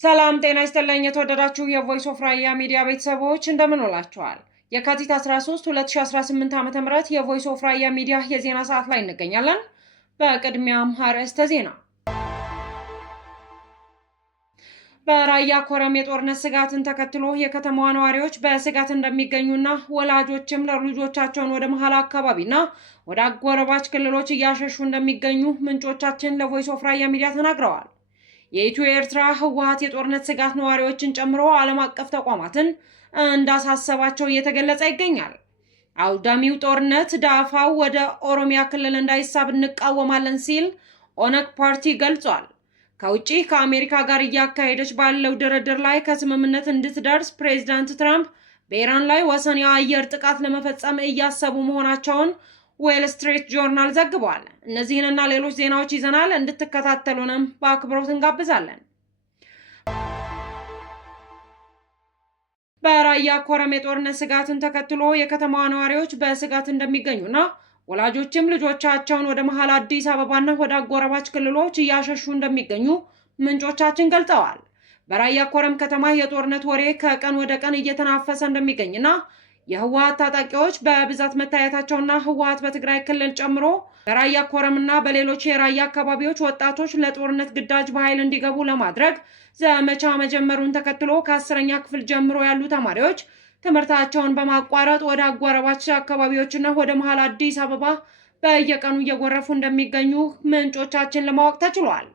ሰላም ጤና ይስጥልኝ የተወደዳችሁ የቮይስ ኦፍ ራያ ሚዲያ ቤተሰቦች እንደምን ውላችኋል? የካቲት 13 2018 ዓ.ም የቮይስ ኦፍ ራያ ሚዲያ የዜና ሰዓት ላይ እንገኛለን። በቅድሚያም አርዕስተ ዜና። በራያ ኮረም የጦርነት ስጋትን ተከትሎ የከተማዋ ነዋሪዎች በስጋት እንደሚገኙና ወላጆችም ልጆቻቸውን ወደ መሃል አካባቢና ወደ አጎራባች ክልሎች እያሸሹ እንደሚገኙ ምንጮቻችን ለቮይስ ኦፍ ራያ ሚዲያ ተናግረዋል። የኢትዮ ኤርትራ ህወሓት የጦርነት ስጋት ነዋሪዎችን ጨምሮ ዓለም አቀፍ ተቋማትን እንዳሳሰባቸው እየተገለጸ ይገኛል። አውዳሚው ጦርነት ዳፋው ወደ ኦሮሚያ ክልል እንዳይሳብ እንቃወማለን ሲል ኦነግ ፓርቲ ገልጿል። ከውጪ ከአሜሪካ ጋር እያካሄደች ባለው ድርድር ላይ ከስምምነት እንድትደርስ ፕሬዚዳንት ትራምፕ በኢራን ላይ ወሰን የአየር ጥቃት ለመፈጸም እያሰቡ መሆናቸውን ዌል ስትሪት ጆርናል ዘግቧል። እነዚህንና ሌሎች ዜናዎች ይዘናል፣ እንድትከታተሉንም በአክብሮት እንጋብዛለን። በራያ ኮረም የጦርነት ስጋትን ተከትሎ የከተማዋ ነዋሪዎች በስጋት እንደሚገኙና ወላጆችም ልጆቻቸውን ወደ መሃል አዲስ አበባና ወደ አጎራባች ክልሎች እያሸሹ እንደሚገኙ ምንጮቻችን ገልጸዋል። በራያ ኮረም ከተማ የጦርነት ወሬ ከቀን ወደ ቀን እየተናፈሰ እንደሚገኝና የህወሓት ታጣቂዎች በብዛት መታየታቸውና ህወሓት በትግራይ ክልል ጨምሮ በራያ ኮረምና በሌሎች የራያ አካባቢዎች ወጣቶች ለጦርነት ግዳጅ በኃይል እንዲገቡ ለማድረግ ዘመቻ መጀመሩን ተከትሎ ከ10ኛ ክፍል ጀምሮ ያሉ ተማሪዎች ትምህርታቸውን በማቋረጥ ወደ አጎራባች አካባቢዎችና ወደ መሃል አዲስ አበባ በየቀኑ እየጎረፉ እንደሚገኙ ምንጮቻችን ለማወቅ ተችሏል።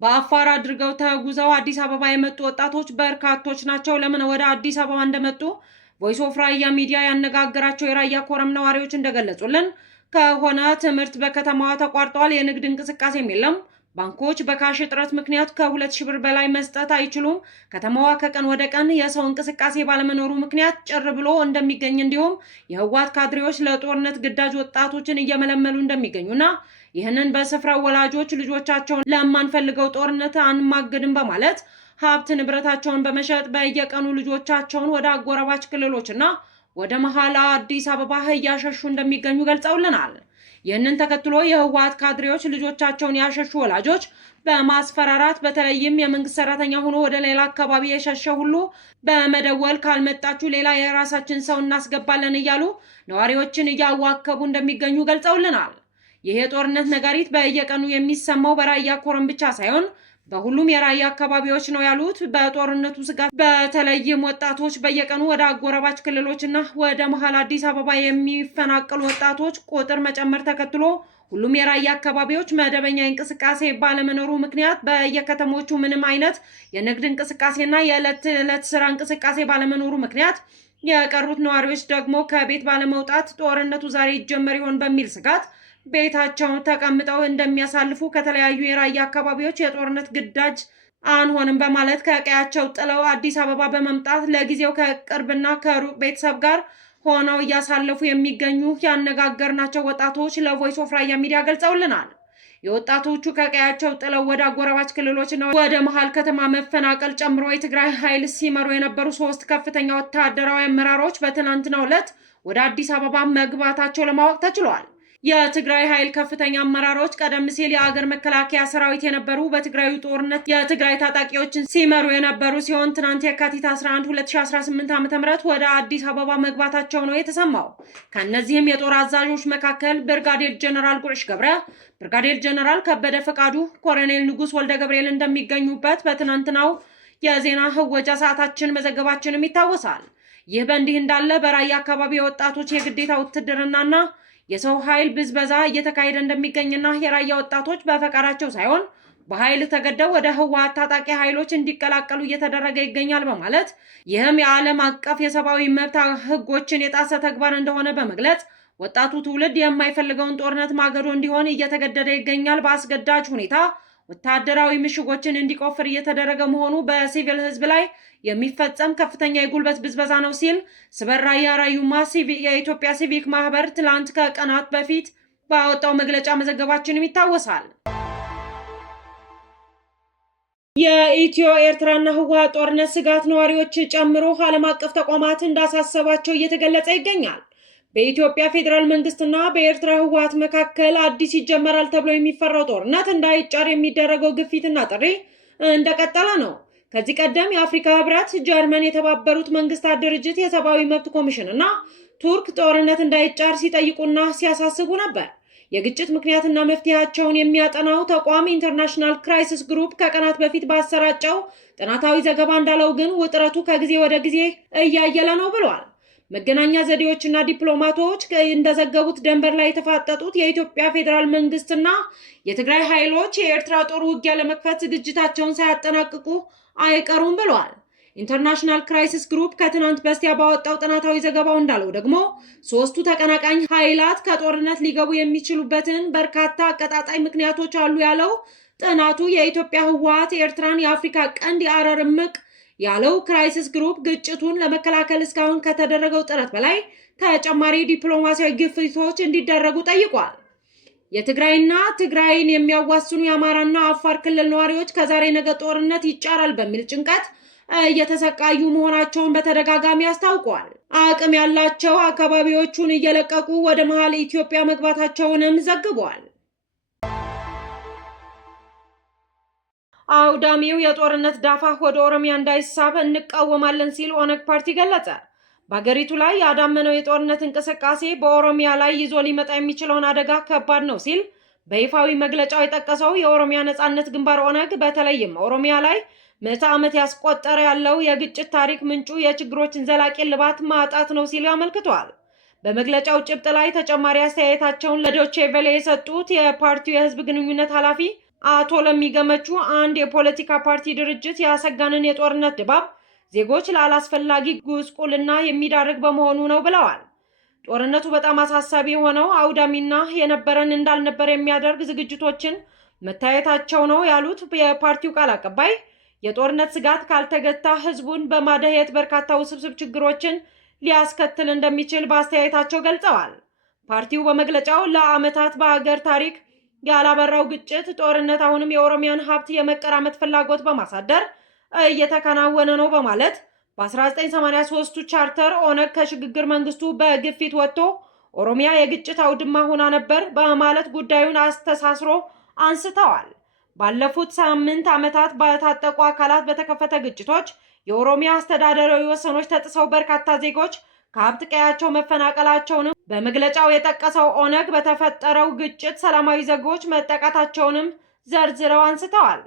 በአፋር አድርገው ተጉዘው አዲስ አበባ የመጡ ወጣቶች በርካቶች ናቸው። ለምን ወደ አዲስ አበባ እንደመጡ ቮይስ ኦፍ ራያ ሚዲያ ያነጋገራቸው የራያ ኮረም ነዋሪዎች እንደገለጹልን ከሆነ ትምህርት በከተማዋ ተቋርጧል። የንግድ እንቅስቃሴም የለም። ባንኮች በካሽ እጥረት ምክንያት ከ2,000 ብር በላይ መስጠት አይችሉም። ከተማዋ ከቀን ወደ ቀን የሰው እንቅስቃሴ ባለመኖሩ ምክንያት ጭር ብሎ እንደሚገኝ እንዲሁም የህወሓት ካድሬዎች ለጦርነት ግዳጅ ወጣቶችን እየመለመሉ እንደሚገኙና ይህንን በስፍራው ወላጆች ልጆቻቸውን ለማንፈልገው ጦርነት አንማግድም በማለት ሀብት ንብረታቸውን በመሸጥ በየቀኑ ልጆቻቸውን ወደ አጎራባች ክልሎችና ወደ መሃል አዲስ አበባ እያሸሹ እንደሚገኙ ገልጸውልናል። ይህንን ተከትሎ የህወሓት ካድሬዎች ልጆቻቸውን ያሸሹ ወላጆች በማስፈራራት በተለይም የመንግስት ሰራተኛ ሆኖ ወደ ሌላ አካባቢ የሸሸ ሁሉ በመደወል ካልመጣችሁ ሌላ የራሳችን ሰው እናስገባለን እያሉ ነዋሪዎችን እያዋከቡ እንደሚገኙ ገልጸውልናል። ይህ የጦርነት ነጋሪት በየቀኑ የሚሰማው በራያ ኮረም ብቻ ሳይሆን በሁሉም የራያ አካባቢዎች ነው ያሉት። በጦርነቱ ስጋት በተለይም ወጣቶች በየቀኑ ወደ አጎራባች ክልሎችና ወደ መሃል አዲስ አበባ የሚፈናቀሉ ወጣቶች ቁጥር መጨመር ተከትሎ ሁሉም የራያ አካባቢዎች መደበኛ እንቅስቃሴ ባለመኖሩ ምክንያት በየከተሞቹ ምንም አይነት የንግድ እንቅስቃሴና የዕለት ተዕለት ስራ እንቅስቃሴ ባለመኖሩ ምክንያት የቀሩት ነዋሪዎች ደግሞ ከቤት ባለመውጣት ጦርነቱ ዛሬ ይጀመር ይሆን በሚል ስጋት ቤታቸውን ተቀምጠው እንደሚያሳልፉ ከተለያዩ የራያ አካባቢዎች የጦርነት ግዳጅ አንሆንም በማለት ከቀያቸው ጥለው አዲስ አበባ በመምጣት ለጊዜው ከቅርብና ከሩቅ ቤተሰብ ጋር ሆነው እያሳለፉ የሚገኙ ያነጋገርናቸው ወጣቶች ለቮይስ ኦፍ ራያ ሚዲያ ገልጸውልናል። የወጣቶቹ ከቀያቸው ጥለው ወደ አጎራባች ክልሎችና ወደ መሃል ከተማ መፈናቀል ጨምሮ የትግራይ ኃይል ሲመሩ የነበሩ 3 ከፍተኛ ወታደራዊ አመራሮች በትናንትናው ዕለት ወደ አዲስ አበባ መግባታቸው ለማወቅ ተችሏል። የትግራይ ኃይል ከፍተኛ አመራሮች ቀደም ሲል የአገር መከላከያ ሰራዊት የነበሩ በትግራዩ ጦርነት የትግራይ ታጣቂዎችን ሲመሩ የነበሩ ሲሆን ትናንት የካቲት 11 2018 ዓ.ም ወደ አዲስ አበባ መግባታቸው ነው የተሰማው። ከነዚህም የጦር አዛዦች መካከል ብርጋዴር ጀነራል ጉርሽ ገብረ፣ ብርጋዴር ጀነራል ከበደ ፈቃዱ፣ ኮሎኔል ንጉስ ወልደ ገብርኤል እንደሚገኙበት በትናንትናው የዜና ህወጃ ሰዓታችን መዘገባችንም ይታወሳል። ይህ በእንዲህ እንዳለ በራያ አካባቢ የወጣቶች የግዴታ ውትድርናና የሰው ኃይል ብዝበዛ እየተካሄደ እንደሚገኝና የራያ ወጣቶች በፈቃዳቸው ሳይሆን በኃይል ተገደው ወደ ህወሓት ታጣቂ ኃይሎች እንዲቀላቀሉ እየተደረገ ይገኛል በማለት ይህም የዓለም አቀፍ የሰብአዊ መብት ህጎችን የጣሰ ተግባር እንደሆነ በመግለጽ ወጣቱ ትውልድ የማይፈልገውን ጦርነት ማገዶ እንዲሆን እየተገደደ ይገኛል። በአስገዳጅ ሁኔታ ወታደራዊ ምሽጎችን እንዲቆፍር እየተደረገ መሆኑ በሲቪል ህዝብ ላይ የሚፈጸም ከፍተኛ የጉልበት ብዝበዛ ነው ሲል ስበር ራያ ራዩማ የኢትዮጵያ ሲቪክ ማህበር ትላንት ከቀናት በፊት ባወጣው መግለጫ መዘገባችንም ይታወሳል። የኢትዮ ኤርትራና ህወሓት ጦርነት ስጋት ነዋሪዎች ጨምሮ ዓለም አቀፍ ተቋማት እንዳሳሰባቸው እየተገለጸ ይገኛል። በኢትዮጵያ ፌዴራል መንግስትና በኤርትራ ህወሓት መካከል አዲስ ይጀመራል ተብሎ የሚፈራው ጦርነት እንዳይጫር የሚደረገው ግፊትና ጥሪ እንደቀጠለ ነው። ከዚህ ቀደም የአፍሪካ ህብረት፣ ጀርመን፣ የተባበሩት መንግስታት ድርጅት የሰብአዊ መብት ኮሚሽን እና ቱርክ ጦርነት እንዳይጫር ሲጠይቁና ሲያሳስቡ ነበር። የግጭት ምክንያትና መፍትሄያቸውን የሚያጠናው ተቋም ኢንተርናሽናል ክራይሲስ ግሩፕ ከቀናት በፊት ባሰራጨው ጥናታዊ ዘገባ እንዳለው ግን ውጥረቱ ከጊዜ ወደ ጊዜ እያየለ ነው ብሏል። መገናኛ ዘዴዎችና ዲፕሎማቶች እንደዘገቡት ድንበር ላይ የተፋጠጡት የኢትዮጵያ ፌዴራል መንግስትና የትግራይ ኃይሎች የኤርትራ ጦር ውጊያ ለመክፈት ዝግጅታቸውን ሳያጠናቅቁ አይቀሩም ብሏል። ኢንተርናሽናል ክራይሲስ ግሩፕ ከትናንት በስቲያ ባወጣው ጥናታዊ ዘገባው እንዳለው ደግሞ ሶስቱ ተቀናቃኝ ኃይላት ከጦርነት ሊገቡ የሚችሉበትን በርካታ አቀጣጣይ ምክንያቶች አሉ ያለው ጥናቱ የኢትዮጵያ ህወሓት የኤርትራን የአፍሪካ ቀንድ የአረር እምቅ ያለው ክራይሲስ ግሩፕ ግጭቱን ለመከላከል እስካሁን ከተደረገው ጥረት በላይ ተጨማሪ ዲፕሎማሲያዊ ግፊቶች እንዲደረጉ ጠይቋል። የትግራይና ትግራይን የሚያዋስኑ የአማራና አፋር ክልል ነዋሪዎች ከዛሬ ነገ ጦርነት ይጫራል በሚል ጭንቀት እየተሰቃዩ መሆናቸውን በተደጋጋሚ አስታውቀዋል። አቅም ያላቸው አካባቢዎቹን እየለቀቁ ወደ መሃል ኢትዮጵያ መግባታቸውንም ዘግቧል። አውዳሚው የጦርነት ዳፋ ወደ ኦሮሚያ እንዳይሳብ እንቃወማለን ሲል ኦነግ ፓርቲ ገለጸ። በሀገሪቱ ላይ ያዳመነው የጦርነት እንቅስቃሴ በኦሮሚያ ላይ ይዞ ሊመጣ የሚችለውን አደጋ ከባድ ነው ሲል በይፋዊ መግለጫው የጠቀሰው የኦሮሚያ ነጻነት ግንባር ኦነግ በተለይም ኦሮሚያ ላይ ምዕተ ዓመት ያስቆጠረ ያለው የግጭት ታሪክ ምንጩ የችግሮችን ዘላቂ ልባት ማጣት ነው ሲል አመልክቷል። በመግለጫው ጭብጥ ላይ ተጨማሪ አስተያየታቸውን ለዶቼ ቬለ የሰጡት የፓርቲው የህዝብ ግንኙነት ኃላፊ አቶ ለሚገመቹ አንድ የፖለቲካ ፓርቲ ድርጅት ያሰጋንን የጦርነት ድባብ ዜጎች ላላስፈላጊ ጉስቁልና የሚዳርግ በመሆኑ ነው ብለዋል። ጦርነቱ በጣም አሳሳቢ የሆነው አውዳሚና የነበረን እንዳልነበር የሚያደርግ ዝግጅቶችን መታየታቸው ነው ያሉት የፓርቲው ቃል አቀባይ የጦርነት ስጋት ካልተገታ ህዝቡን በማደየት በርካታ ውስብስብ ችግሮችን ሊያስከትል እንደሚችል በአስተያየታቸው ገልጸዋል። ፓርቲው በመግለጫው ለዓመታት በሀገር ታሪክ ያላበራው ግጭት ጦርነት አሁንም የኦሮሚያን ሀብት የመቀራመት ፍላጎት በማሳደር እየተከናወነ ነው በማለት በ1983 ቻርተር ኦነግ ከሽግግር መንግስቱ በግፊት ወጥቶ ኦሮሚያ የግጭት አውድማ ሆና ነበር በማለት ጉዳዩን አስተሳስሮ አንስተዋል። ባለፉት 8 ዓመታት በታጠቁ አካላት በተከፈተ ግጭቶች የኦሮሚያ አስተዳደራዊ ወሰኖች ተጥሰው በርካታ ዜጎች ከሀብት ቀያቸው መፈናቀላቸውንም በመግለጫው የጠቀሰው ኦነግ በተፈጠረው ግጭት ሰላማዊ ዜጎች መጠቃታቸውንም ዘርዝረው አንስተዋል።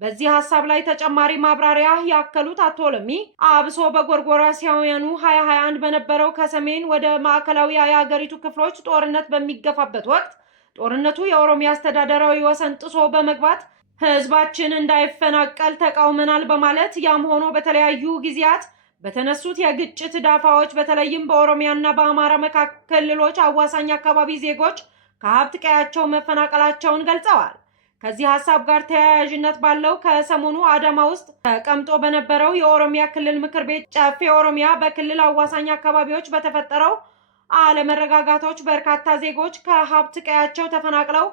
በዚህ ሐሳብ ላይ ተጨማሪ ማብራሪያ ያከሉት አቶ ለሚ አብሶ በጎርጎሮሳውያኑ 2021 በነበረው ከሰሜን ወደ ማዕከላዊ የሀገሪቱ ክፍሎች ጦርነት በሚገፋበት ወቅት ጦርነቱ የኦሮሚያ አስተዳደራዊ ወሰን ጥሶ በመግባት ህዝባችን እንዳይፈናቀል ተቃውመናል በማለት ያም ሆኖ በተለያዩ ጊዜያት በተነሱት የግጭት ዳፋዎች በተለይም በኦሮሚያና በአማራ ክልሎች አዋሳኝ አካባቢ ዜጎች ከሀብት ቀያቸው መፈናቀላቸውን ገልጸዋል። ከዚህ ሐሳብ ጋር ተያያዥነት ባለው ከሰሞኑ አዳማ ውስጥ ተቀምጦ በነበረው የኦሮሚያ ክልል ምክር ቤት ጨፌ ኦሮሚያ በክልል አዋሳኝ አካባቢዎች በተፈጠረው አለመረጋጋቶች በርካታ ዜጎች ከሀብት ቀያቸው ተፈናቅለው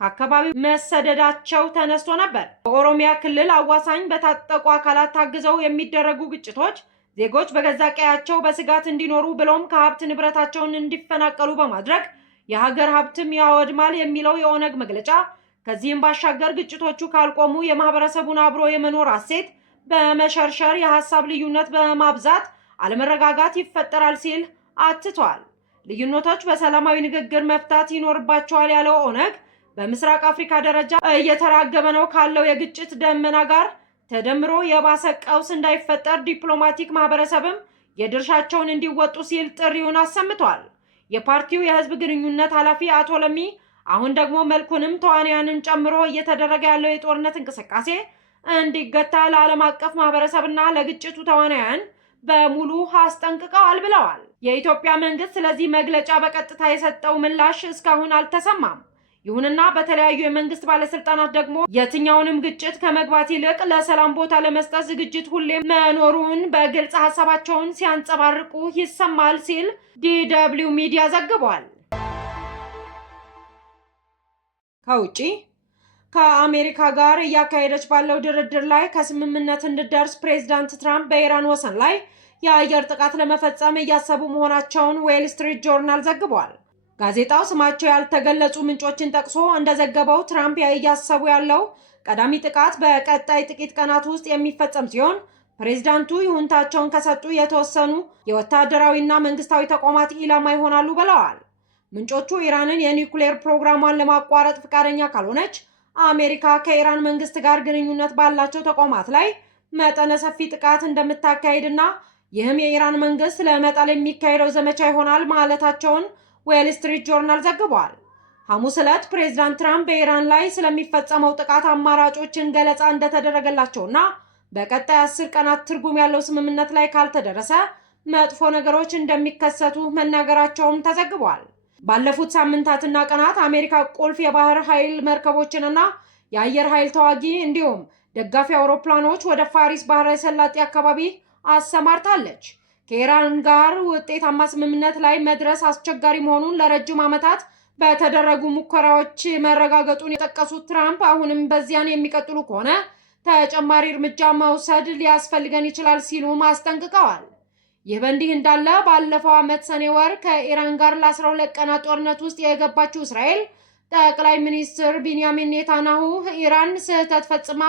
ከአካባቢው መሰደዳቸው ተነስቶ ነበር። በኦሮሚያ ክልል አዋሳኝ በታጠቁ አካላት ታግዘው የሚደረጉ ግጭቶች ዜጎች በገዛ ቀያቸው በስጋት እንዲኖሩ ብሎም ከሀብት ንብረታቸውን እንዲፈናቀሉ በማድረግ የሀገር ሀብትም ያወድማል የሚለው የኦነግ መግለጫ ከዚህም ባሻገር ግጭቶቹ ካልቆሙ የማህበረሰቡን አብሮ የመኖር እሴት በመሸርሸር የሀሳብ ልዩነት በማብዛት አለመረጋጋት ይፈጠራል ሲል አትቷል። ልዩነቶች በሰላማዊ ንግግር መፍታት ይኖርባቸዋል ያለው ኦነግ በምስራቅ አፍሪካ ደረጃ እየተራገበ ነው ካለው የግጭት ደመና ጋር ተደምሮ የባሰ ቀውስ እንዳይፈጠር ዲፕሎማቲክ ማህበረሰብም የድርሻቸውን እንዲወጡ ሲል ጥሪውን አሰምቷል። የፓርቲው የህዝብ ግንኙነት ኃላፊ አቶ ለሚ አሁን ደግሞ መልኩንም ተዋንያንን ጨምሮ እየተደረገ ያለው የጦርነት እንቅስቃሴ እንዲገታ ለዓለም አቀፍ ማህበረሰብና ለግጭቱ ተዋንያን በሙሉ አስጠንቅቀዋል ብለዋል። የኢትዮጵያ መንግስት ስለዚህ መግለጫ በቀጥታ የሰጠው ምላሽ እስካሁን አልተሰማም። ይሁንና በተለያዩ የመንግስት ባለስልጣናት ደግሞ የትኛውንም ግጭት ከመግባት ይልቅ ለሰላም ቦታ ለመስጠት ዝግጅት ሁሌም መኖሩን በግልጽ ሀሳባቸውን ሲያንጸባርቁ ይሰማል ሲል ዲደብሊው ሚዲያ ዘግቧል። ከውጪ ከአሜሪካ ጋር እያካሄደች ባለው ድርድር ላይ ከስምምነት እንድደርስ ፕሬዚዳንት ትራምፕ በኢራን ወሰን ላይ የአየር ጥቃት ለመፈጸም እያሰቡ መሆናቸውን ዌል ስትሪት ጆርናል ዘግቧል። ጋዜጣው ስማቸው ያልተገለጹ ምንጮችን ጠቅሶ እንደዘገበው ትራምፕ እያሰቡ ያለው ቀዳሚ ጥቃት በቀጣይ ጥቂት ቀናት ውስጥ የሚፈጸም ሲሆን ፕሬዝዳንቱ ይሁንታቸውን ከሰጡ የተወሰኑ የወታደራዊና መንግስታዊ ተቋማት ኢላማ ይሆናሉ ብለዋል። ምንጮቹ ኢራንን የኒውክሌር ፕሮግራሟን ለማቋረጥ ፈቃደኛ ካልሆነች አሜሪካ ከኢራን መንግስት ጋር ግንኙነት ባላቸው ተቋማት ላይ መጠነ ሰፊ ጥቃት እንደምታካሂድና ይህም የኢራን መንግስት ለመጣል የሚካሄደው ዘመቻ ይሆናል ማለታቸውን ዌል ስትሪት ጆርናል ዘግቧል። ሐሙስ ዕለት ፕሬዝዳንት ትራምፕ በኢራን ላይ ስለሚፈጸመው ጥቃት አማራጮችን ገለጻ እንደተደረገላቸውና በቀጣይ 10 ቀናት ትርጉም ያለው ስምምነት ላይ ካልተደረሰ መጥፎ ነገሮች እንደሚከሰቱ መናገራቸውም ተዘግቧል። ባለፉት ሳምንታትና ቀናት አሜሪካ ቁልፍ የባህር ኃይል መርከቦችንና የአየር ኃይል ተዋጊ እንዲሁም ደጋፊ አውሮፕላኖች ወደ ፋሪስ ባህረ ሰላጤ አካባቢ አሰማርታለች። ከኢራን ጋር ውጤታማ ስምምነት ላይ መድረስ አስቸጋሪ መሆኑን ለረጅም ዓመታት በተደረጉ ሙከራዎች መረጋገጡን የጠቀሱት ትራምፕ አሁንም በዚያን የሚቀጥሉ ከሆነ ተጨማሪ እርምጃ መውሰድ ሊያስፈልገን ይችላል ሲሉም አስጠንቅቀዋል። ይህ በእንዲህ እንዳለ ባለፈው ዓመት ሰኔ ወር ከኢራን ጋር ለ12 ቀናት ጦርነት ውስጥ የገባችው እስራኤል ጠቅላይ ሚኒስትር ቢንያሚን ኔታንያሁ ኢራን ስህተት ፈጽማ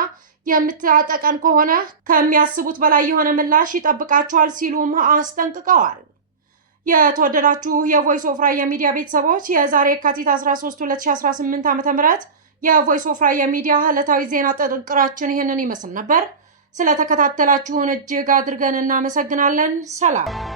የምታጠቀን ከሆነ ከሚያስቡት በላይ የሆነ ምላሽ ይጠብቃቸዋል ሲሉም አስጠንቅቀዋል። የተወደዳችሁ የቮይስ ኦፍ ራያ ሚዲያ ቤተሰቦች የዛሬ የካቲት 13 2018 ዓ.ም የቮይስ ኦፍ ራያ ሚዲያ ዕለታዊ ዜና ጥንቅራችን ይህንን ይመስል ነበር። ስለተከታተላችሁን እጅግ አድርገን እናመሰግናለን። ሰላም።